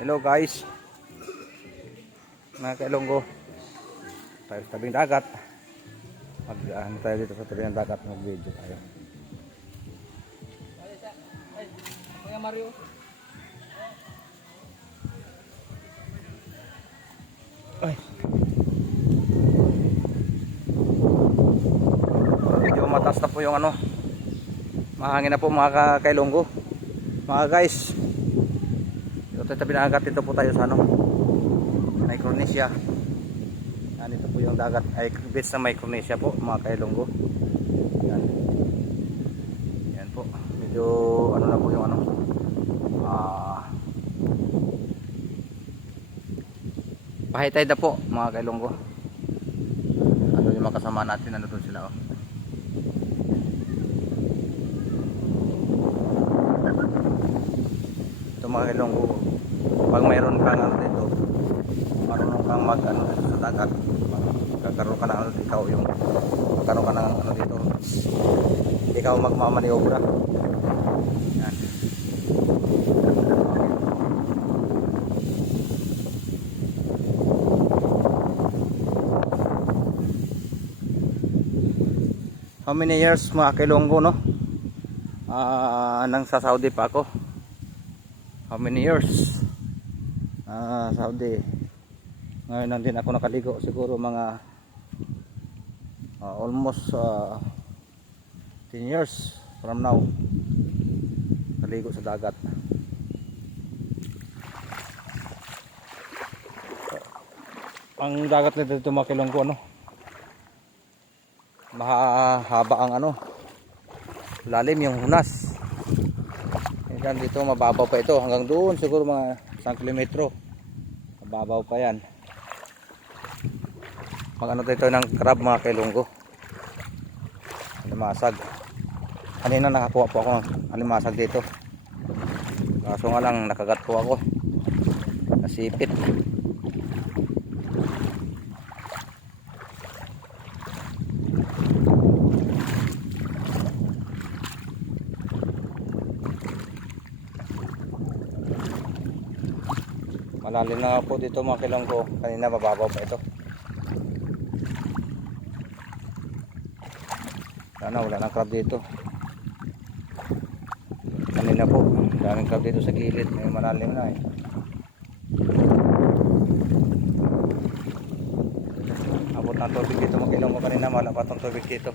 Hello guys, mga kailonggo, tayo sa tabing dagat. Ano tayo dito sa tabing ng dagat, mag video tayo. Kuya Mario. Ay. Medyo mataas na po yung ano, mahangin na po mga kailonggo. Mga guys, dito tayo tabi ng dagat, dito po tayo sa ano, Micronesia. Yan, ito po yung dagat, ay beach na Micronesia po mga kailonggo. Yan. Yan po, medyo ano na po yung ano, high tide na po mga kailonggo. Ano yung mga kasama natin, ano doon sila oh. Ito mga kailonggo, pag mayroon kang ano dito, marunong kang mag ano dito sa dagat, magkakaroon ka ng ano, ikaw yung magkaroon ka ng ano dito, ikaw magmamaniobra. Yan. How many years mga kailonggo, no? Nang sa Saudi pa ako. How many years? Saudi. Ngayon lang din ako nakaligo, siguro mga almost 10 years from now. Naligo sa dagat. Ang dagat nito dito mga kailonggo, no? Mahaba ang ano, lalim yung hunas. Yan dito mababaw pa ito hanggang doon siguro mga 1 kilometro. Mababaw pa yan. Magano dito ng crab mga kailonggo. Alimasag. Kanina nakakuha po ako ng alimasag dito. Kaso nga lang nakagat po ako. Nasipit. Malalim na po dito mga kailonggo. Kanina mababaw pa ito. Sana wala nang crab dito. Kanina po daming crab dito sa gilid. May malalim na eh. Abot ng tubig dito mga kailonggo. Kanina wala pa itong tubig dito.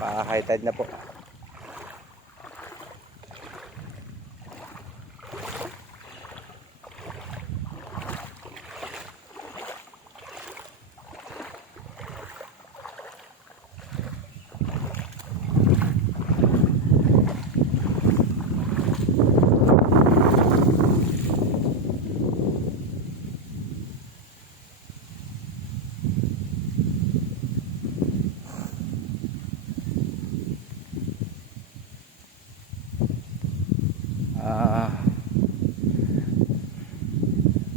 Pa high tide na po.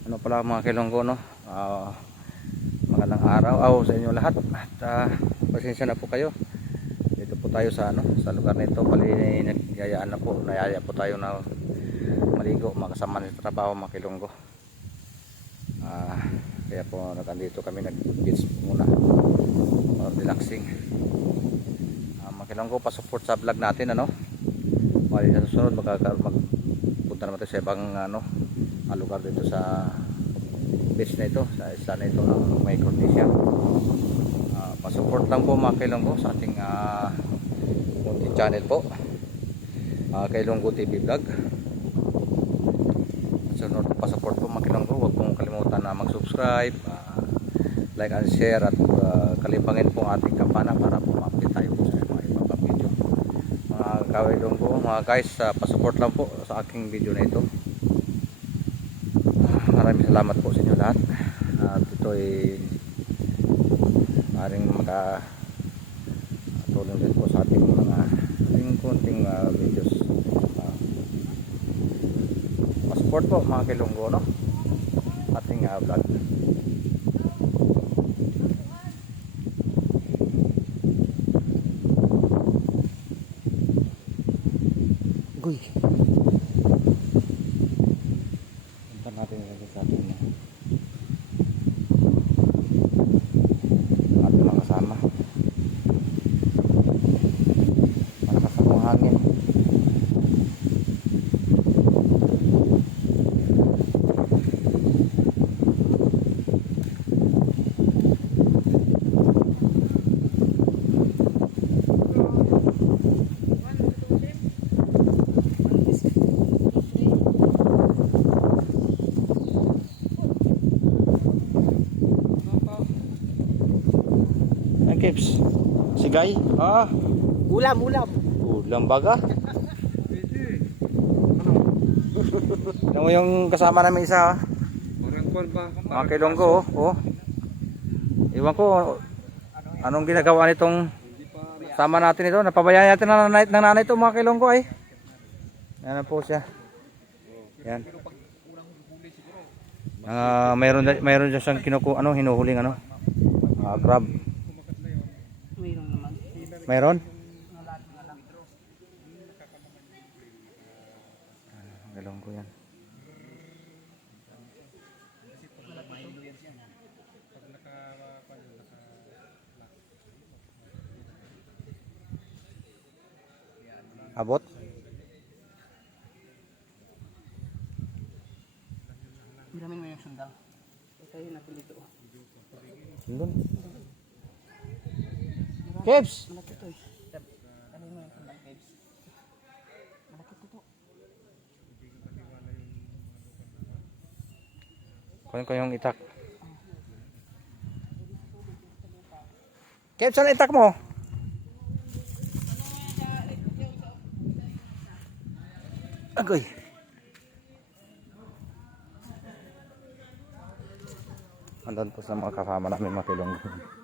Ano pala mga kailonggo, no? Magandang araw sa inyo lahat at pasensya na po kayo. Dito po tayo sa ano, sa lugar nito. Bali nagyayaan na po, nayaya po tayo na maligo makasama sa trabaho mga kailonggo. Kaya po nandito kami nag-beach muna for relaxing. Mga kailonggo, pa-support sa vlog natin ano. Bali sa susunod magpunta naman tayo sa ibang ano, lugar dito sa beach na ito, sa isla na ito ng Micronesia. Pa-support lang po mga kailonggo sa ating munting channel po, Kailonggo TV Vlog. Sunod pa-support po mga kailonggo, huwag pong kalimutan na mag-subscribe, like and share at kalimpangin po ang ating kampana para po ma-update tayo po sa mga ibang video. Mga kailonggo, mga guys, pa-support lang po sa aking video na ito. Maraming salamat po sa inyo lahat. At ito ay maaaring makatulong din po sa ating mga konting videos. Support po mga kailonggo, no? Ating vlog. Guy. Malunggay? Ah, Ulam. ulam baga. Tignan mo yung kasama namin isa, ah. Parang kwan ba? Mga kilonggo, oh. Iwan ko, anong ginagawa nitong sama natin ito. Napabayaan natin ng nanay ito, mga kilonggo, ay. Yan po siya. Yan. Mayroon dyan siyang hinuhuling crab. Mayroon naman. Mayroon? Kilonggo yan. Abot? Hiramin mo yung sundal. Itayin natin dito. Doon. Kebs! Malaki to eh. Itayin mo yung sundal, Kebs. Malaki to. Kunin ko yung itak. Kebs, saan itak mo? Agoy. Andun po sa mga kasama namin mga kilonggo.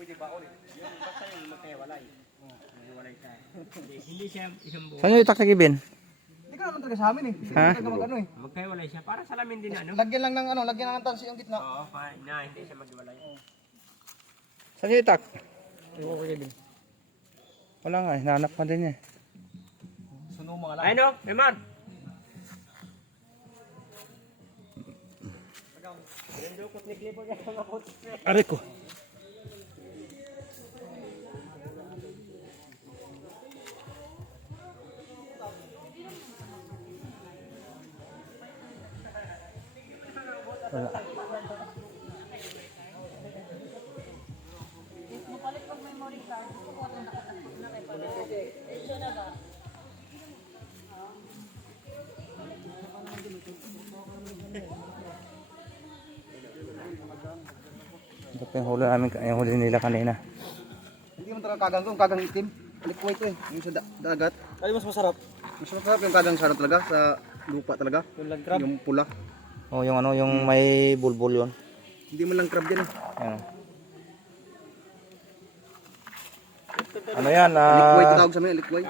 Pwede baon eh. Yung basta yung magkaiwalay. Magkaiwalay siya. Hindi siya isang buo. Saan yung itak sa gibin? Hindi ka naman talaga sa amin eh. Ha? Hindi ka mag-ano eh. Magkaiwalay siya. Para salamin din ano? Lagyan lang ng lagyan lang ng tansi yung gitna. Oo, hindi siya maghiwalay. Saan yung itak? Iwo ko yun. Wala nga, hinahanap pa din eh. Suno mga lang. Ay no, Memar! Aray ko. Wala. Ito pa yung huli namin, yung huli nila kanina. Hindi mo talaga kagang to, kagang itim. Liquid to eh. Yung sa dagat. Ay mas masarap. Mas masarap yung kagang sa talaga sa lupa talaga. Yung lang crab. Yung pula. Oh, yung yung may bulbul yun. Hindi mo lang crab yan eh. Yan. Ano yan? Liquid tawag sa amin, liquid.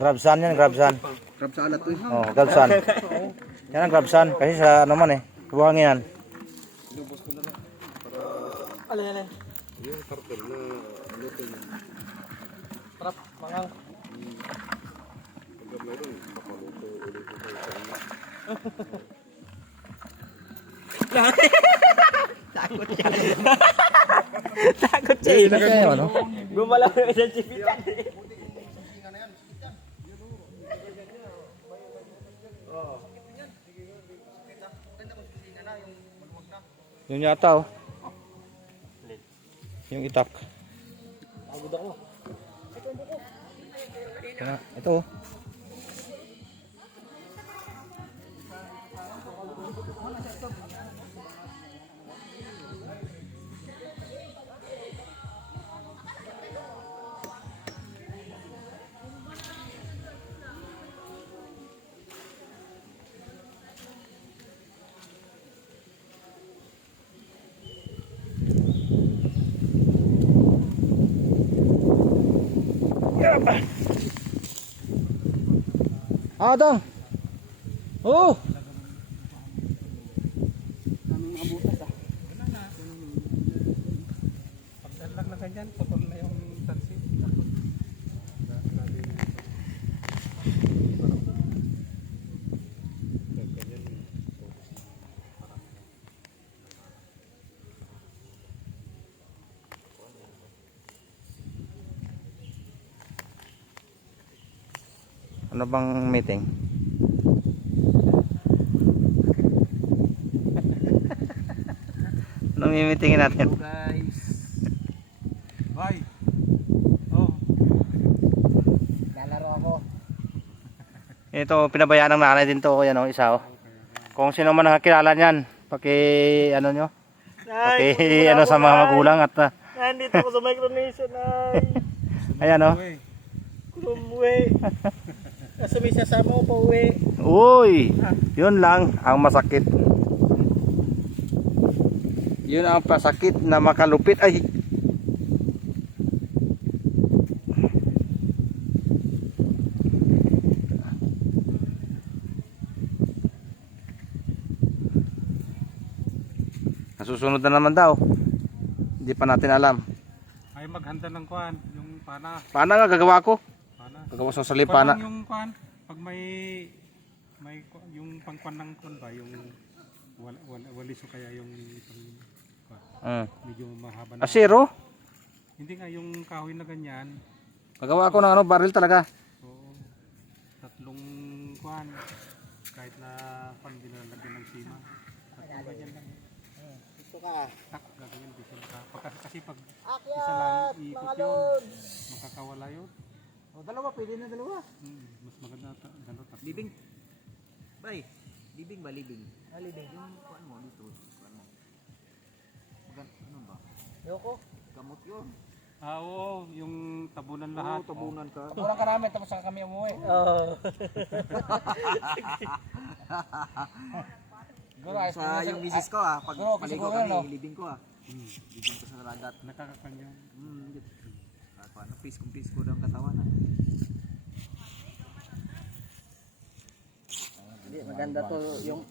Grabsan yan, grabsan. Crab sa alat to eh. Oh, grabsan. Yan ang grabsan. Kasi sa ano man eh, buhangin yan. Alin. Yung karton na luto niya. Sarap, mangang. Pagka meron, papaluto ulit ito Takot siya. Takot siya. Ano kayo, ano? Gumalaw na siya si Pitan. Yung yata oh. Yung itak. Agad ako. Ito oh. Dong. Oh. Daming mga butas ah. Pagdalag na ganyan, putol na yung tansi. Ano bang meeting? Anong meetingin natin? Guys. Bye. Oh. Ito, pinabayaan ng nanay din to. Yan o, isa o. Kung sino man nakakilala niyan, ano nyo? Ano sa mga magulang at Nandito ako sa Micronation, ay. ayan o. Kumuwi. Nasa may sasama ko pa uwi. Uy, yun lang ang masakit. Yun ang pasakit na makalupit. Ay, nasusunod na naman daw. Hindi pa natin alam. Ay maghanda ng kuan, yung pana. Paano nga gagawa ko? Pana. Gagawa sa sali Kuan pana. lang yung kuan, pag may yung pangkuan ng kuan ba, yung walis o kaya yung kuan, medyo mahaba na. Asiro? Hindi nga yung kahoy na ganyan. Gagawa ko ng ano, baril talaga. So, tatlong kuan, kahit na kuan binalagyan ng sima. Tatlong ganyan lang. Ito ka. Tak, gagawin bisin ka. Kasi pag isa lang iikot yun, makakawala yun. O, dalawa, pwede na dalawa. Mas maganda tatlo. Libing. Bay, libing ba libing? Halibing. Yung kuan mo dito, kuan mo. Ano ba? Yoko. Gamot yun. Oo, yung tabunan lahat. Tabunan ka. Tabunan ka namin, tapos saka kami umuwi. Sa yung misis ko pag maligo kami, libing ko libing ko sa dagat. Nakakakanya. Paano pis ko daw ang katawan Hindi, maganda to.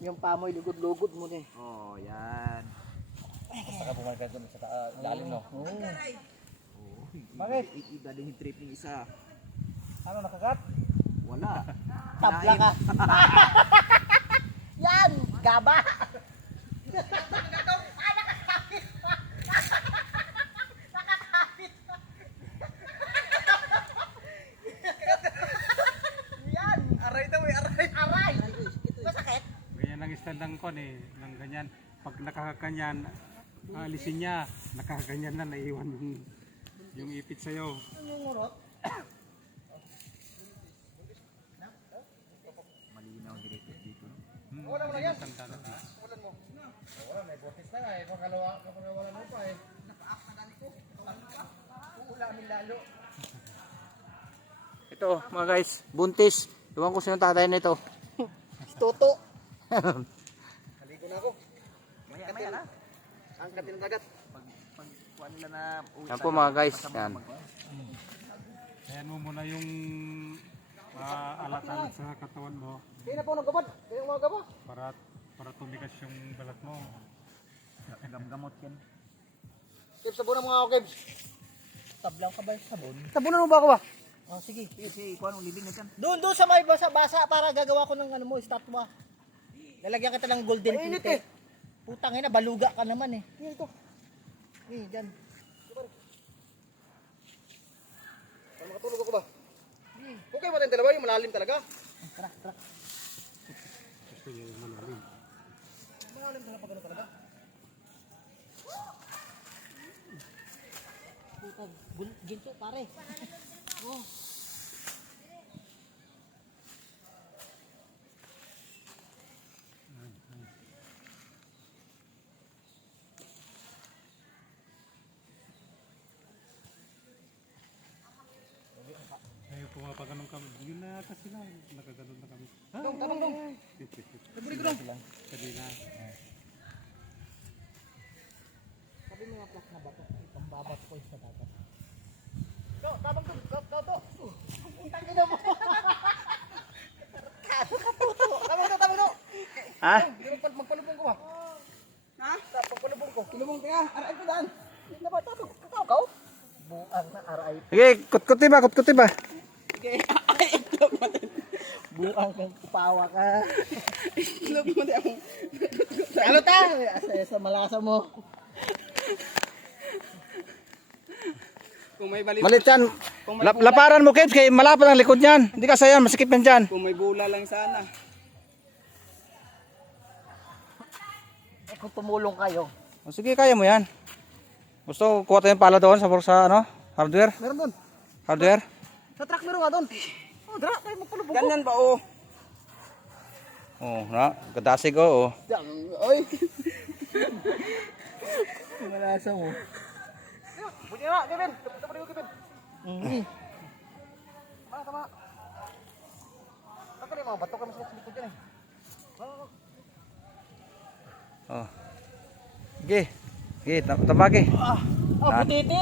Yung pamoy, lugod-lugod mo eh. Oh, yan. Saka bumalik ka doon sa lalim, no? Bakit? Iba din yung trip ng isa. Ano, nakagat? Wala. Tabla ka. Yan! Gaba! Yan! Aray daw eh, aray! Aray! Masakit? Ganyan ang style ng kon eh, ng ganyan. Pag nakakakanyan, alisin niya. Nakakaganyan na, naiwan yung ipit sa'yo. Malinaw dito dito. Wala mo na yan. Wala, may botis na nga eh. Pagkawalan mo pa eh. Naka-act na ganito. Uulamin lalo. Ito, mga guys, buntis. Iwan ko sino tatay nito. Toto! Naligo na ako. Maya na. Angkat ng dagat. Pag kuan nila na Yan po mga guys. Yan. Ayan mo muna yung alat-alat sa katawan mo Kaya na po nagkabad. Kaya umaga ba? para tumigas yung balat mo. gamgamot yan. Kibs, sabunan mo nga ako, Kibs. Tablang ka ba yung sabon? Sabunan mo ba ako ba? Oh, sige. Si kuan mo libing na kan. Doon sa may basa-basa para gagawa ko ng ano mo, estatwa. Lalagyan kita ng golden toothpaste. Putang ina, baluga ka naman eh. Yan ito. Dyan. Para makatulog ako ba? Okay ba tayong dalawa yung malalim talaga? Tara. Gusto niya yung malalim. Malalim talaga pag ano talaga. Puta, ginto pare. Oh. Ayaw pumapaganon kami. Yun na ata sila. Nakaganon na kami. Tabang dong. Sabuli ko lang. Kanina. Sabi mo nga plak na bato. Pambabat ko sa dagat. Tabang to. Putang ina mo. Tabang to. Ha? Magpalubong ko ba? Ha? Pagpalubong ko. Pilubong ka. Aray ko daan. Hindi ba ito? Kakaw? Buang na aray. Sige, kutkuti ba? Buang kang kupawa ka. Itlog mo di ako. Ano ta? Asa malasa mo. Kung may balik, Malit yan. Laparan mo, Kibs, kay malapad ang likod niyan. Hindi kasi yan, masikip yan dyan. kung may bula lang sana. Kung tumulong kayo. O, sige, kaya mo yan. Gusto, kuha tayo yung pala doon sa ano? Hardware? Meron doon. Hardware? Sa truck meron nga doon. Oh, dra, tayo magpalubong ko. Ganyan ba oh? Oh, na, kadasig oh. Oy. Malasa mo. Bunyi na, Kevin. Tama dito, Kevin. Tama. Ako na yung mga bato kami sa likod dyan eh. Oh. Sige. Sige, tabagi. Butiti.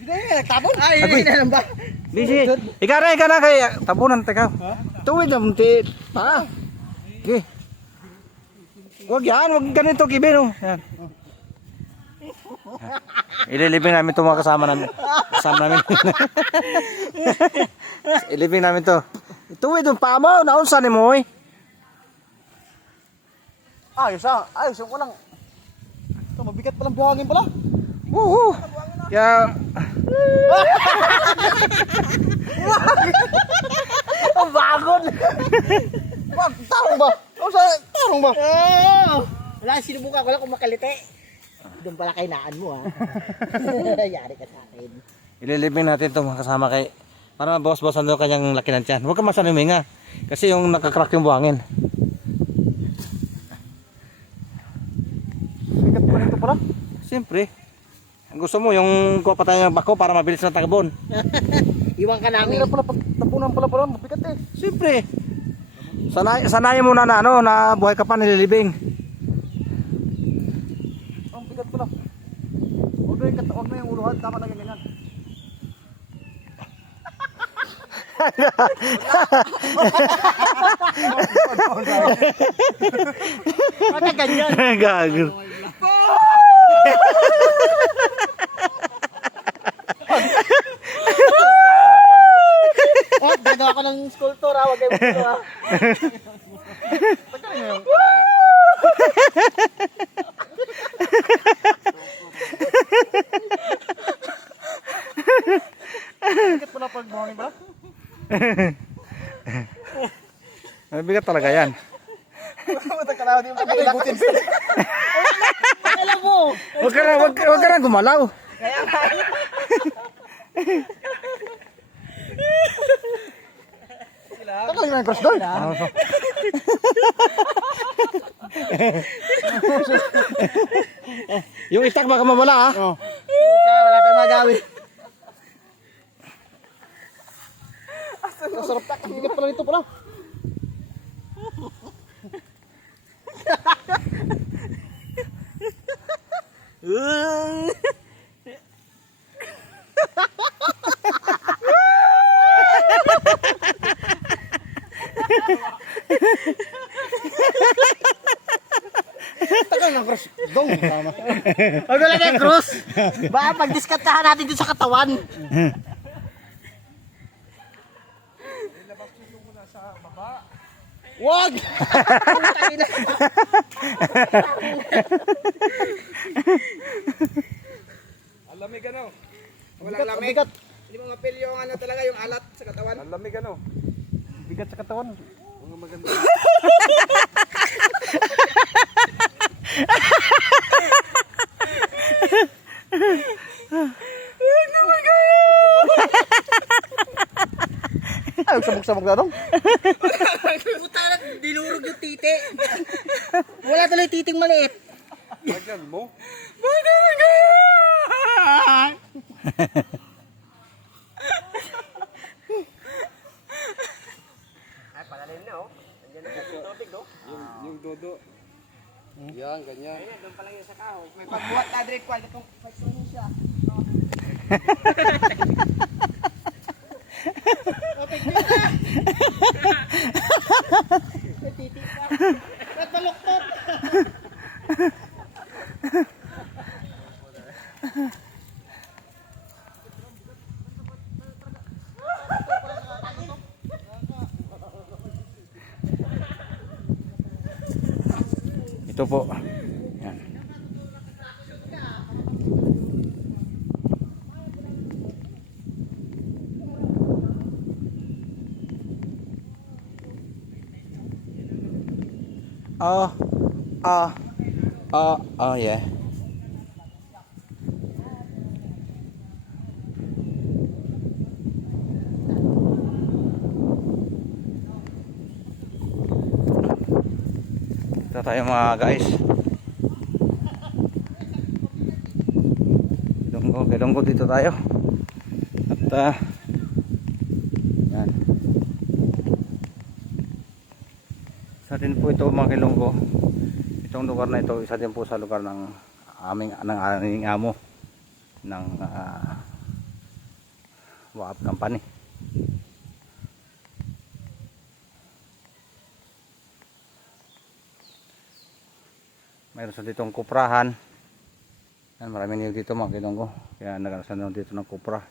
Hindi nga, nagtabon. Ay, na lang ba? Bisi. Ikaw na kay tabunan teka. Tuwid lang ti. Pa. Sige. Wag ganito Kevin oh. Yan. Ililibing namin to mga kasama namin. Ilibing namin to. Tuwid yung paa mo, naunsa ni mo eh. Ayos yung walang. Ito, mabigat palang buhangin pala. Woohoo! Ya. Ang bagon. Wag, tarong ba? Ano sa tarong ba? Wala, sinubukan ko lang kung makalite. Doon pala kainaan mo ha. Yari ka sa akin. Ililibing natin to mga kasama kay para mabawas-bawasan daw kanyang laki ng tiyan. Huwag ka masanay huminga kasi yung nakakrak yung buhangin. Bigat pa nito pala. Siyempre. Ang gusto mo yung kuha pa tayo ng bako para mabilis na takbon. Iwan ka Ang namin. hirap pala pag tapunan pala mabigat eh. Siyempre. Sanayin mo na na buhay ka pa nililibing. Ang bigat pala. Huwag na yung uluhan, tama na ganyan. Mata ganyan. Gago. Oh, gagawa ko ng sculpture ha. Huwag kayo mo ha. Bigat pala pag buhangin pala. Mabigat talaga yan. Matakalaw din yung pagkaikutin. Alam mo. Huwag ka na gumalaw. Tagal yung cross doon. Yung itak baka mawala ha. Wala tayong magawin. Ang sarap. Ang bigat pala nito pala. Tagal ng cross doon. Tama. Huwag wala tayong cross. Baka pag-diskantahan natin dito sa katawan. Wag! Ang lamig ano? Walang lamig. Bigat. Hindi mo mapil yung ano talaga, yung alat sa katawan. Ang lamig ano? Bigat sa katawan. Mga maganda. Ay, sabog-sabog na dong. Puta na, dinurog yung titi. Wala tuloy titing maliit. Lagyan mo. Ay, palalim na oh. Nandiyan na yung tubig no? Yung dodo. Yan, ganyan. Ayun, doon pa lang yung sa kahoy. May pagbuhat na direct ko. Itong pagsunin siya. Titi pa. Ba't baluktot? Ito po. Yan. Oh, yeah. Dito tayo mga guys. Ilonggo dito tayo. At yan. Isa din po ito mga Ilonggo. Itong lugar na ito, isa din po sa lugar ng aming amo ng Waap Company. Mayroon sa ditong kuprahan. Yan, maraming niyog dito mga Ilonggo. Kaya nagkaroon dito ng kupra.